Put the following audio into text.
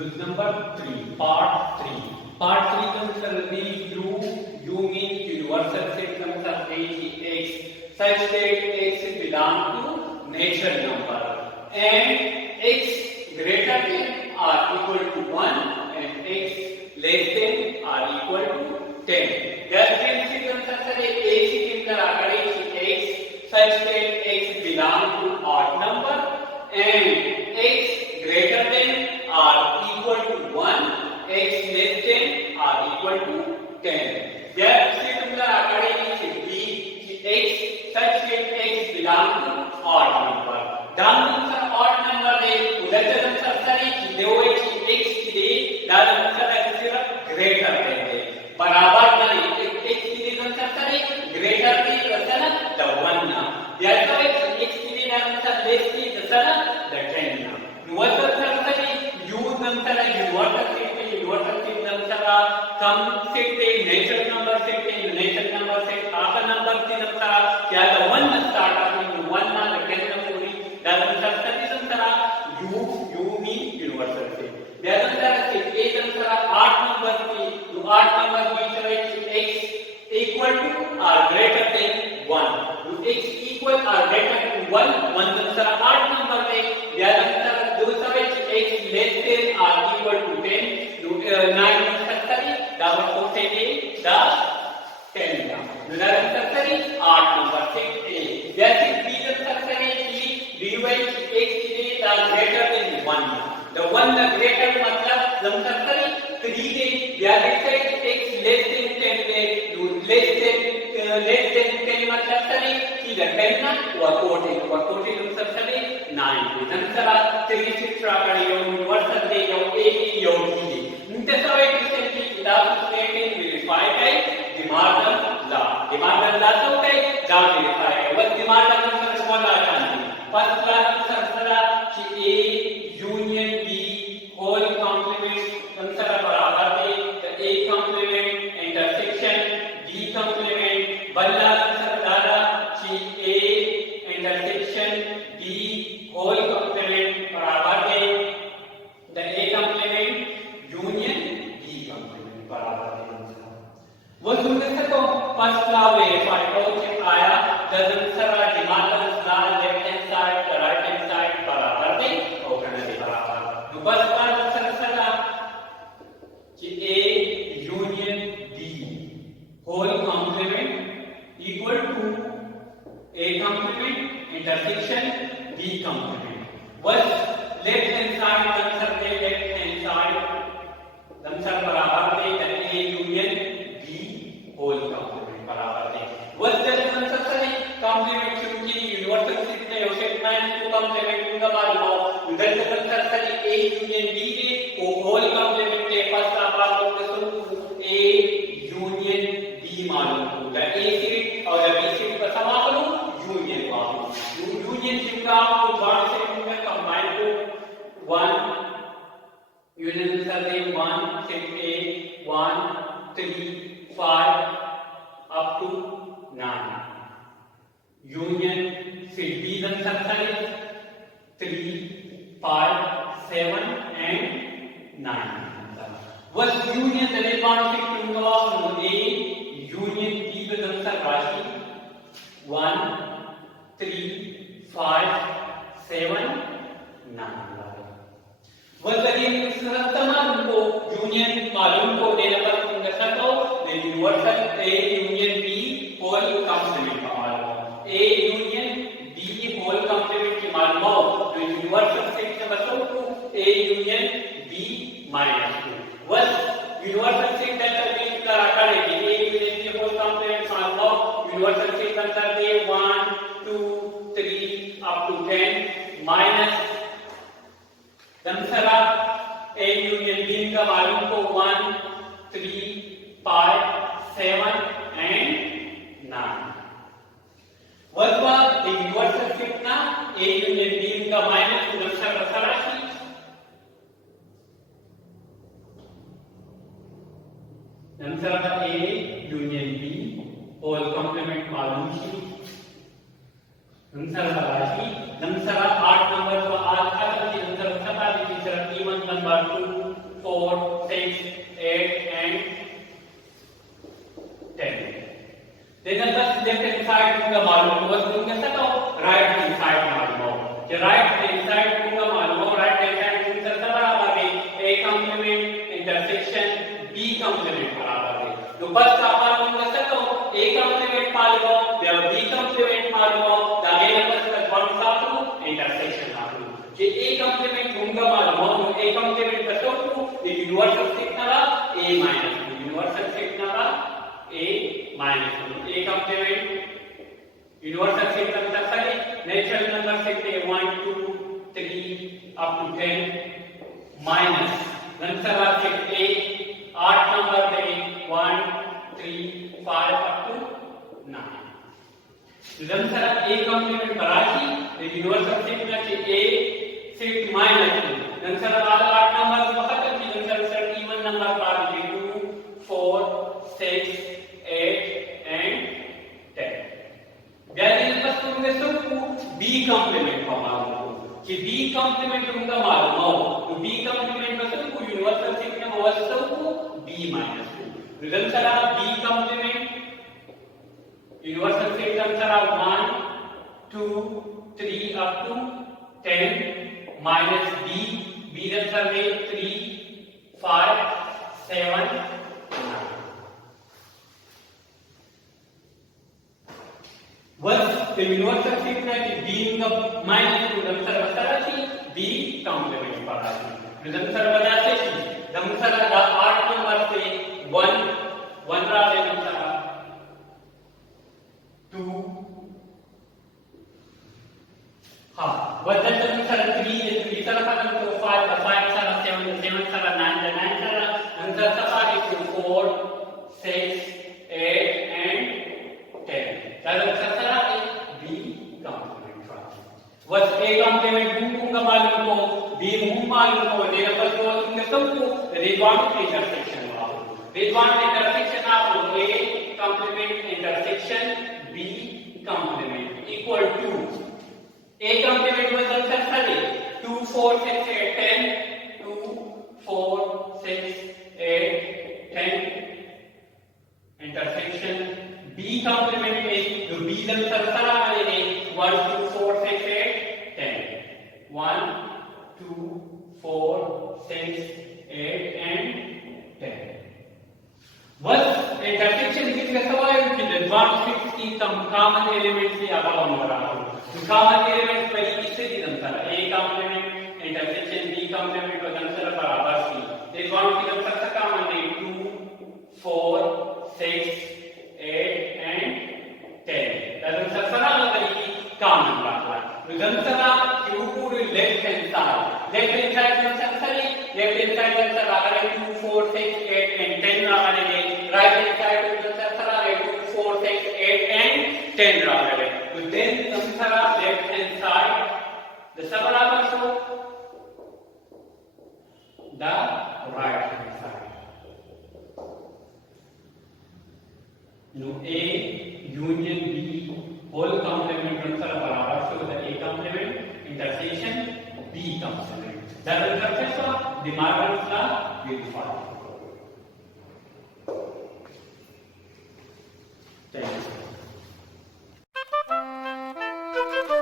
Use number 3, part 3. Part 3 comes under the U means universal set comes under X such that X belong to natural number and X greater than or equal to 1 and X less than or equal to 10. Thus principle comes under X in the X such that X belong to odd number and X greater than or equal to 1, X less than or equal to 10. Therefore, X such that X belong to odd number. त्यानंतर odd number उदाहरणार्थ नंतर देवोय X किती त्यानंतर सिर्फ greater देते बराबर नाही X किती नंतर ग्रेटर दी कसं ना the 1 ना याचा X किती त्यानंतर लेस दी कसं ना the 10 ना नंतर नंतर युनिवर्सल नंतर कम सेट नेचर नंबर सेट आता नंबर ती नंतर याला 1 स्टार्ट आपण 1 ना 10 नंबर त्यानंतर नंतर यू मी युनिवर्सल सेट त्यानंतर ए नंतर 8 नंबर की 8 नंबर की x equal to or greater than 1 x equal or greater than 1 नंतर 8 नंबर पे त्यानंतर दूसरा x less than or equal to 10 9 नंतर दावर कोणते द 10 ला नंतर 8 नंबर से a जैसे b नंतर की dy x के the greater than 1 the 1 the greater मतलब नंतर 3 दे याद x less than 10 दे less than 10 मतलब की द 10 ना वर्कआउट नंतर 9 नंतर 3 प्रकार युनिवर्सल दे a की योगी नंतर की किताब में वेरीफाई है डिमांड ला तो है जा वेरीफाई है वो डिमांड नंतर बोला जाने फर्स्ट क्लास नंतर कि a union b whole complement नंतर बराबर है a complement intersection b complement बल्ला नंतर दादा कि a intersection b whole complement बराबर है the a complement union b complement बराबर है वो सुनने को फर्स्ट ला वेरीफाई हो आया तदनुसार डिमांड ला left hand side right hand side बराबर है और करने बराबर बस का आंसर कि a union b whole complement equal to a complement intersection b complement बस लेफ्ट हैंड साइड आंसर के लेफ्ट हैंड साइड आंसर बराबर है a union b whole complement बराबर है बस जब आंसर है कॉम्प्लीमेंट क्योंकि यूनिवर्सल सेट में हो सकता है तो कॉम्प्लीमेंट का मालूम हो उधर से आंसर है a यूनियन b है वो होल कॉम्प्लीमेंट के पास आप लोग तो a यूनियन b मालूम होगा a सेट और b सेट का समा करो यूनियन मालूम यूनियन जिनका आपको बार से में कंबाइन को 1 यूनियन आंसर है 1 set a 1 3 5 up to 9 union फिर b आंसर है 3 5 7 and 9 was union the conflict of a union b with answer rashi 1 3 5 7 9 was again तमाम को यूनियन मालूम को देने पर कैसा तो universal a union b whole complement का मालूम a union b whole complement की मालूम हो तो यूनिवर्सल सेट से बताओ तो a यूनियन b माइनस 2 बस यूनिवर्सल सेट का भी करा करेंगे a union b whole complement मालूम हो यूनिवर्सल सेट का अंतर दे 1 2 3 up to 10 माइनस दमसरा a यूनियन b का मालूम को 1 3 5 7 and 9 वह यूनिवर्सल कितना a यूनियन b का माइनस दमसरा राशि दमसरा a union b whole complement मालूम शी दमसरा राशि दमसरा 8 नंबर को आज का नंतर 7 की तरफ number 2, 4, 6, 8 and 10. Then बस लेफ्ट हैंड साइड दूंगा मालूम हो बस दूंगा सकता हूँ राइट हैंड साइड मालूम हो कि राइट हैंड साइड दूंगा मालूम हो राइट हैंड साइड दूंगा सब बराबर है a complement intersection b complement बराबर है तो बस आप दूंगा सकता हूँ a complement मालूम हो या b complement मालूम हो दागे बस वन साथ intersection मालूम कि a complement दूंगा मालूम हो तो a complement कसो ये यूनिवर्सल कितना a minus यूनिवर्सल कितना a minus a complement universal set number sorry natural number set 1 2 3 up to 10 minus नंतर set a odd number they 1 3 5 up to 9 नंतर a complement बराकी the universal set में a set minus नंतर odd number वक्त की नंतर set even number par 2 4 6 8 and 10. Whereas बस तुमने सबको B complement का मालूम हो कि B complement तुमका मालूम हो तो B complement बस सबको यूनिवर्सल सेट में वो सबको B minus 2. रिजल्ट सारा B complement यूनिवर्सल सेट का सारा 1 2 3 up to 10 minus B result सारा 3 5 7 9. Was the universal set that being of minus 2 damsar basarati b complement parati damsar badase damsar da 8 number se 1 ra le damsar 2 ha was that damsar 3 sara padan to 5 sara 7 sara 9 sara damsar sapari to 4 6 8 and 10 dalam sasara b complement was a complement bunga malum ko b mum malum ko de pas ko tunge sabko redwan intersection aap redwan intersection aap a complement intersection b complement equal to a complement was answer sare 2 4 6 8 10 2 4 6 8 10 intersection B complement is जो B दम सरसरा वाले ने 1 2 4 6 8 10 1 2 4 6 8 and 10 बस intersection किसका सवाल है कि advance fix की कॉमन एलिमेंट से आगा हो रहा हो तो कॉमन एलिमेंट पहले किससे की दम सरा A complement intersection B complement और दम सरा बराबर सी एडवांस की दम सरा कॉमन है 2 4 6 8 and 10. Dalam sasara lagi common rakla. Dalam sasara you put left hand side. Left hand side dalam sasara left hand side dalam sasara agar 2 4 6 8 and 10 rakla le. Right hand side dalam sasara 2 4 6 8 and 10 rakla le. So then dalam sasara left hand side the sabara also the right hand side. A union B whole complement answer barabar so the A complement intersection B complement that will surface the Marvel's law will follow. Thank you.